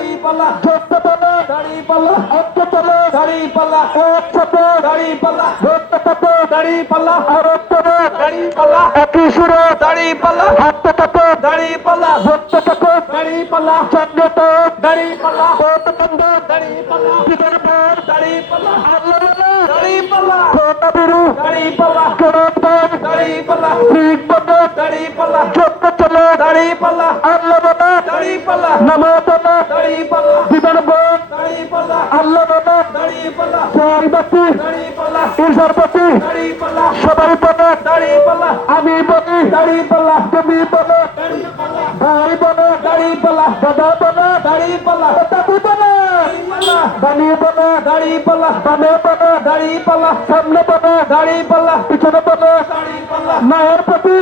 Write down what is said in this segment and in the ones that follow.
দাড়িপাল্লা। ভোটপালা দাড়িপাল্লা। অর্থপালা দাড়িপাল্লা। একসাথে দাড়িপাল্লা। ভোটপালা দাড়িপাল্লা। আরোপপালা দাড়িপাল্লা। কিশোর দাড়িপাল্লা। হাতপালা দাড়িপাল্লা। ভোটপালা দাড়িপাল্লা। সঙ্গত দাড়িপাল্লা। ভোটপন্দ দাড়িপাল্লা। বিদর্ভ দাড়িপাল্লা। দাড়িপাল্লা। ভোটবিরু দাড়িপাল্লা। দাড়ি পাল্লা। ছোট পাল্লা দাড়ি পাল্লা ঠিক ছোট্ট চলে দাড়ি পাল্লা আল্লাহ বাবা দাড়ি পাল্লা নমো বাবা দাড়ি পাল্লা জীবন পর দাড়ি পাল্লা আল্লাহ বাবা দাড়ি পাল্লা পাল্লা সর্বতি দাড়ি আমি বলি দাড়ি পাল্লা তুমি বলো ভাই বলো দাড়ি পাল্লা দাদা বলো দাড়ি পাল্লা দাদু বলো দাড়ি বলো দাড়ি পাল্লা বামে বলো দাড়ি পাল্লা সামনে বলো দাড়ি পাল্লা পিছনে পাল্লা মায়ের প্রতি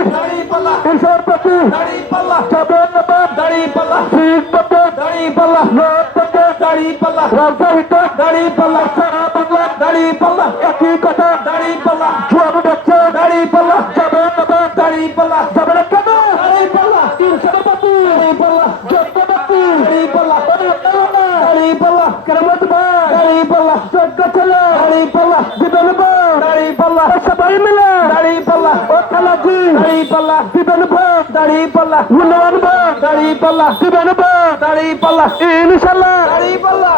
ঈশ্বর প্রতি দাড়ি পাল্লা সবে নবে দাড়ি পাল্লা ঠিক মতো দাড়ি পাল্লা লোক মতো দাড়ি পাল্লা রাজশাহীত দাড়ি পাল্লা সারা বাংলা দাড়ি পাল্লা একই কথা দাড়ি পাল্লা জোয়ান দেখছে দাড়ি পাল্লা সবে নবে দাড়ি পাল্লা যাবে না কেন দাড়ি পাল্লা তিনশোপতি দাড়ি পাল্লা যজ্ঞপতি দাড়ি পাল্লা দাড়ি পাল্লা কেরামত দাড়ি পাল্লা যজ্ঞ ছেলে দাড়ি পাল্লা জীবন দাড়ি পাল্লা সবাই মিলে। দাড়ি পাল্লা, ও খালাজি দাড়ি পাল্লা জীবন দাড়ি পাল্লা মূল্যবান দাড়ি পাল্লা জীবন দাড়ি পাল্লা, ইনশাল্লাহ। দাঁড়িয়ে পাল্লা